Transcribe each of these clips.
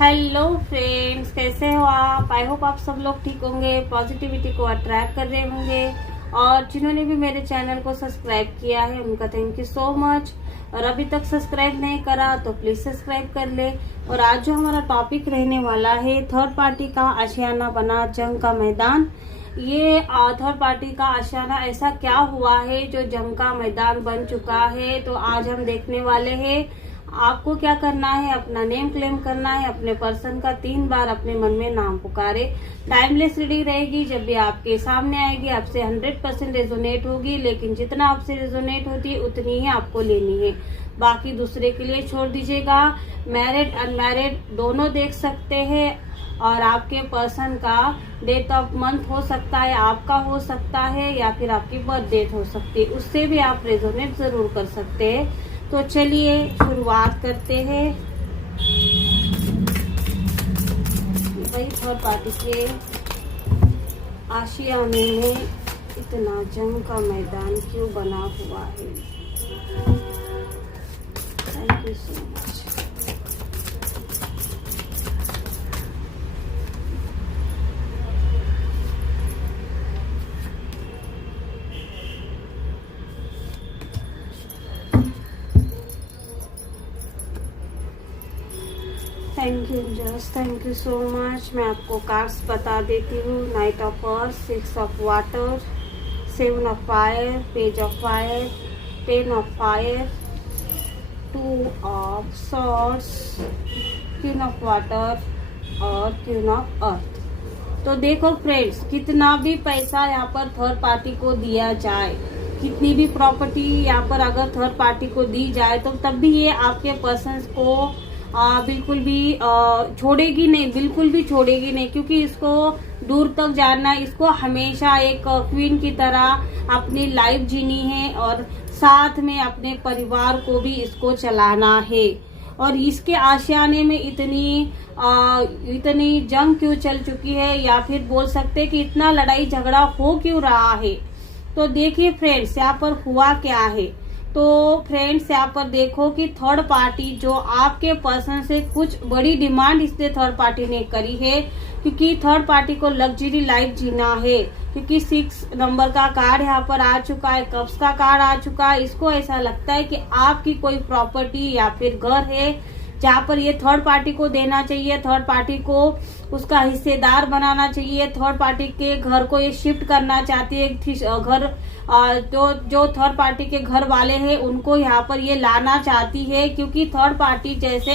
Hello friends, कैसे हो आप? आई होप आप सब लोग ठीक होंगे, पॉजिटिविटी को अट्रैक्ट कर रहे होंगे। और जिन्होंने भी मेरे चैनल को सब्सक्राइब किया है उनका थैंक यू सो मच। और अभी तक सब्सक्राइब नहीं करा तो प्लीज सब्सक्राइब कर ले। और आज जो हमारा टॉपिक रहने वाला है, थर्ड पार्टी का आशियाना बना जंग का मैदान। ये थर्ड पार्टी का आशियाना ऐसा क्या हुआ है जो जंग का मैदान बन चुका है, तो आज हम देखने वाले हैं। आपको क्या करना है, अपना नेम क्लेम करना है, अपने पर्सन का 3 बार अपने मन में नाम पुकारे। टाइमलेस रीडिंग रहेगी, जब भी आपके सामने आएगी आपसे 100% रेजोनेट होगी, लेकिन जितना आपसे रेजोनेट होती है उतनी ही आपको लेनी है, बाकी दूसरे के लिए छोड़ दीजिएगा। मैरिड अनमैरिड दोनों देख सकते हैं। और आपके पर्सन का डेट ऑफ मंथ हो सकता है, आपका हो सकता है, या फिर आपकी बर्थ डेट हो सकती है, उससे भी आप रेजोनेट जरूर कर सकते हैं। तो चलिए शुरुआत करते हैं। भाई थर्ड पार्टी के आशियाने में इतना जंग का मैदान क्यों बना हुआ है? Thank you so much. Thank you just, thank you so much. मैं आपको कार्ड्स बता देती हूँ। Night of earth, 6 of water, 7 of fire, page of fire, 10 of fire, 2 of swords, queen of water और क्वीन ऑफ अर्थ। तो देखो friends, कितना भी पैसा यहाँ पर थर्ड पार्टी को दिया जाए, कितनी भी प्रॉपर्टी यहाँ पर अगर थर्ड पार्टी को दी जाए, तो तब भी ये आपके पर्सन को बिल्कुल भी छोड़ेगी नहीं, बिल्कुल भी छोड़ेगी नहीं, क्योंकि इसको दूर तक जाना, इसको हमेशा एक क्वीन की तरह अपनी लाइफ जीनी है और साथ में अपने परिवार को भी इसको चलाना है। और इसके आशियाने में इतनी जंग क्यों चल चुकी है, या फिर बोल सकते कि इतना लड़ाई झगड़ा हो क्यों रहा है। तो देखिए फ्रेंड्स, यहाँ पर हुआ क्या है। तो फ्रेंड्स यहाँ पर देखो कि थर्ड पार्टी जो आपके पर्सन से कुछ बड़ी डिमांड इसने थर्ड पार्टी ने करी है, क्योंकि थर्ड पार्टी को लग्जरी लाइफ जीना है। क्योंकि 6 नंबर का कार्ड यहाँ पर आ चुका है, कप्स का कार्ड आ चुका है। इसको ऐसा लगता है कि आपकी कोई प्रॉपर्टी या फिर घर है जहाँ पर ये थर्ड पार्टी को देना चाहिए, थर्ड पार्टी को उसका हिस्सेदार बनाना चाहिए, थर्ड पार्टी के घर को ये शिफ्ट करना चाहती है। घर जो थर्ड पार्टी के घर वाले हैं उनको यहाँ पर ये लाना चाहती है, क्योंकि थर्ड पार्टी जैसे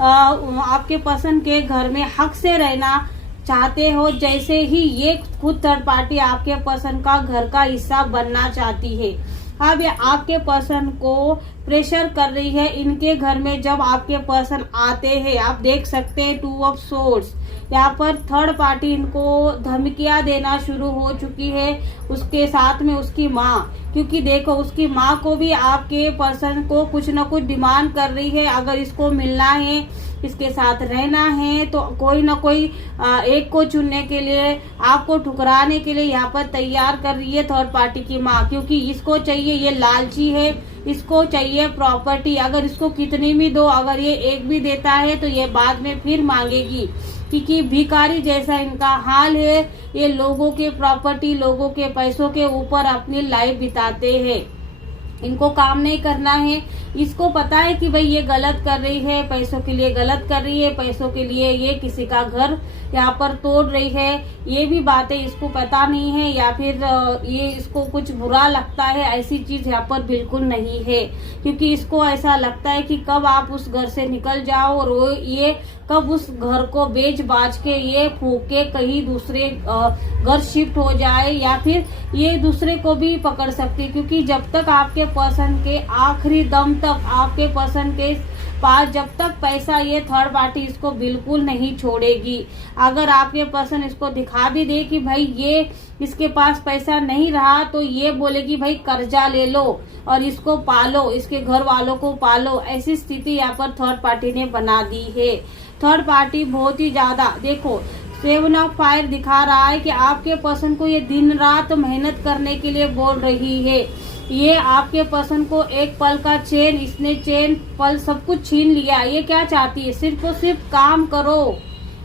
आपके पसंद के घर में हक से रहना चाहते हो, जैसे ही ये खुद थर्ड पार्टी आपके पसंद का घर का हिस्सा बनना चाहती है। अब ये आपके पर्सन को प्रेशर कर रही है इनके घर में। जब आपके पर्सन आते हैं, आप देख सकते हैं 2 ऑफ सोर्ड्स, यहाँ पर थर्ड पार्टी इनको धमकियां देना शुरू हो चुकी है। उसके साथ में उसकी माँ, क्योंकि देखो उसकी माँ को भी आपके पर्सन को कुछ न कुछ डिमांड कर रही है। अगर इसको मिलना है, इसके साथ रहना है, तो कोई ना कोई एक को चुनने के लिए, आपको ठुकराने के लिए यहाँ पर तैयार कर रही है थर्ड पार्टी की माँ। क्योंकि इसको चाहिए, ये लालची है, इसको चाहिए प्रॉपर्टी। अगर इसको कितनी भी दो, अगर ये एक भी देता है तो ये बाद में फिर मांगेगी, क्योंकि भिखारी जैसा इनका हाल है। ये लोगों के प्रॉपर्टी, लोगों के पैसों के ऊपर अपनी लाइफ बिताते हैं। इनको काम नहीं करना है। इसको पता है कि भाई ये गलत कर रही है, पैसों के लिए गलत कर रही है, पैसों के लिए ये किसी का घर यहाँ पर तोड़ रही है। ये भी बातें इसको पता नहीं है, या फिर ये इसको कुछ बुरा लगता है। ऐसी चीज यहाँ पर बिल्कुल नहीं है, क्योंकि इसको ऐसा लगता है कि कब आप उस घर से निकल जाओ और ये कब उस घर को बेच बाच के ये फूक के कहीं दूसरे घर शिफ्ट हो जाए, या फिर ये दूसरे को भी पकड़ सकती है। क्योंकि जब तक आपके पर्सन के आखिरी दम तक, आपके पर्सन के पास जब तक पैसा, ये थर्ड पार्टी इसको बिल्कुल नहीं छोड़ेगी। अगर आपके पर्सन इसको दिखा भी दे कि भाई ये इसके पास पैसा नहीं रहा, तो ये बोलेगी भाई कर्जा ले लो और इसको पालो, इसके घर वालों को पालो। ऐसी स्थिति यहाँ पर थर्ड पार्टी ने बना दी है। थर्ड पार्टी बहुत ही ज्यादा, देखो 7 ऑफ फायर दिखा रहा है कि आपके पर्सन को ये दिन रात मेहनत करने के लिए बोल रही है। ये आपके पर्सन को एक पल का चैन, इसने चैन पल सब कुछ छीन लिया। ये क्या चाहती है? सिर्फ और सिर्फ काम करो।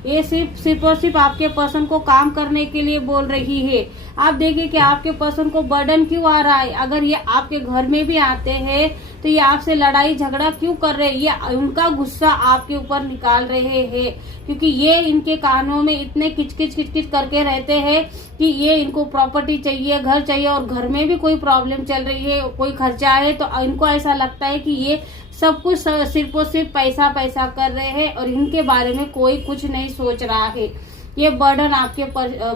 ये सिर्फ और सिर्फ आपके पर्सन को काम करने के लिए बोल रही है। आप देखिए कि आपके पर्सन को बर्डन क्यों आ रहा है। अगर ये आपके घर में भी आते हैं तो ये आपसे लड़ाई झगड़ा क्यों कर रहे हैं? ये उनका गुस्सा आपके ऊपर निकाल रहे हैं, क्योंकि ये इनके कानों में इतने किचकिच करके रहते हैं कि ये इनको प्रॉपर्टी चाहिए, घर चाहिए, और घर में भी कोई प्रॉब्लम चल रही है, कोई खर्चा है, तो इनको ऐसा लगता है कि ये सब कुछ सिर्फ और सिर्फ पैसा पैसा कर रहे हैं और इनके बारे में कोई कुछ नहीं सोच रहा है। ये बर्डन आपके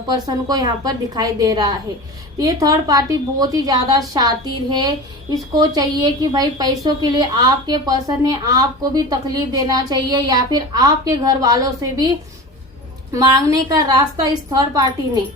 पर्सन को यहाँ पर दिखाई दे रहा है। ये थर्ड पार्टी बहुत ही ज्यादा शातिर है। इसको चाहिए कि भाई पैसों के लिए आपके पर्सन ने आपको भी तकलीफ देना चाहिए, या फिर आपके घर वालों से भी मांगने का रास्ता इस थर्ड पार्टी ने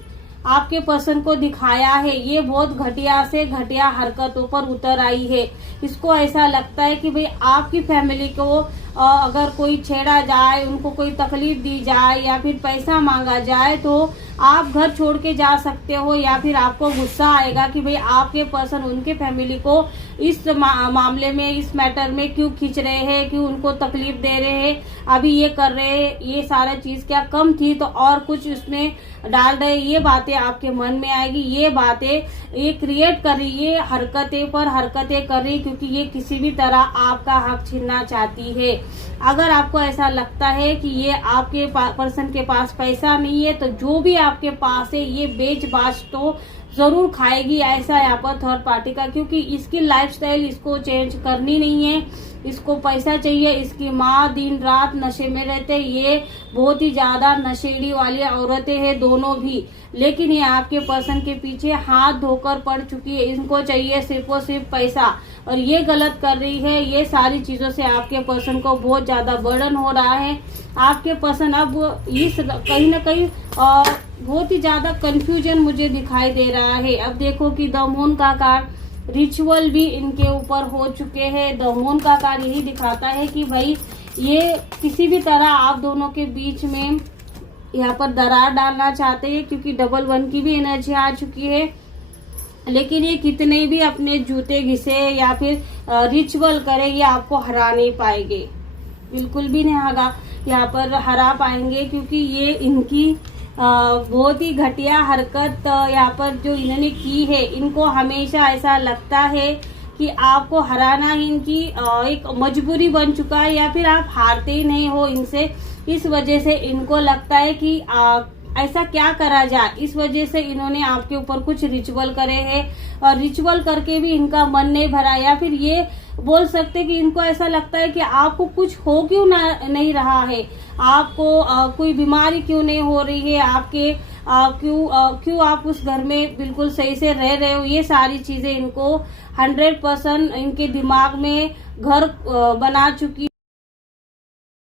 आपके पर्सन को दिखाया है। ये बहुत घटिया से घटिया हरकतों पर उतर आई है। इसको ऐसा लगता है कि भाई आपकी फैमिली को अगर कोई छेड़ा जाए, उनको कोई तकलीफ दी जाए या फिर पैसा मांगा जाए तो आप घर छोड़ के जा सकते हो, या फिर आपको गुस्सा आएगा कि भाई आपके पर्सन उनके फैमिली को इस मामले में, इस मैटर में क्यों खींच रहे हैं, क्यों उनको तकलीफ दे रहे हैं, अभी ये कर रहे हैं, ये सारा चीज क्या कम थी तो और कुछ उसमें डाल रहे। ये बातें आपके मन में आएगी। ये बातें ये क्रिएट कर रही है, हरकतें पर हरकतें कर रही, क्योंकि ये किसी भी तरह आपका हक छीनना चाहती है। अगर आपको ऐसा लगता है कि ये आपके पर्सन के पास पैसा नहीं है तो जो भी आपके पास है ये बेच बाच तो जरूर खाएगी, ऐसा यहाँ पर थर्ड पार्टी का, क्योंकि इसकी लाइफस्टाइल इसको चेंज करनी नहीं है। इसको पैसा चाहिए। इसकी माँ दिन रात नशे में रहते, ये बहुत ही ज्यादा नशेड़ी वाली औरतें हैं दोनों भी, लेकिन ये आपके पर्सन के पीछे हाथ धोकर पड़ चुकी है। इनको चाहिए सिर्फ और सिर्फ पैसा, और ये गलत कर रही है। ये सारी चीजों से आपके पर्सन को बहुत ज्यादा बर्डन हो रहा है। आपके पर्सन अब इस कहीं ना कहीं बहुत ही ज्यादा कंफ्यूजन मुझे दिखाई दे रहा है। अब देखो कि द मून का कार्ड रिचुअल भी इनके ऊपर हो चुके हैं। द मून का कार्ड यही दिखाता है कि भाई ये किसी भी तरह आप दोनों के बीच में यहाँ पर दरार डालना चाहते हैं, क्योंकि डबल 1 की भी एनर्जी आ चुकी है। लेकिन ये कितने भी अपने जूते घिसे या फिर रिचुअल करे, ये आपको हरा नहीं पाएंगे, बिल्कुल भी नहीं यहाँ पर हरा पाएंगे, क्योंकि ये इनकी बहुत ही घटिया हरकत यहाँ पर जो इन्होंने की है। इनको हमेशा ऐसा लगता है कि आपको हराना ही इनकी एक मजबूरी बन चुका है, या फिर आप हारते ही नहीं हो इनसे। इस वजह से इनको लगता है कि ऐसा क्या करा जाए, इस वजह से इन्होंने आपके ऊपर कुछ रिचुअल करे हैं, और रिचुअल करके भी इनका मन नहीं भरा, या फिर ये बोल सकते कि इनको ऐसा लगता है कि आपको कुछ हो क्यों नहीं रहा है, आपको कोई बीमारी क्यों नहीं हो रही है, आपके क्यों आप उस घर में बिल्कुल सही से रह रहे हो। ये सारी चीजें इनको 100% इनके दिमाग में घर बना चुकी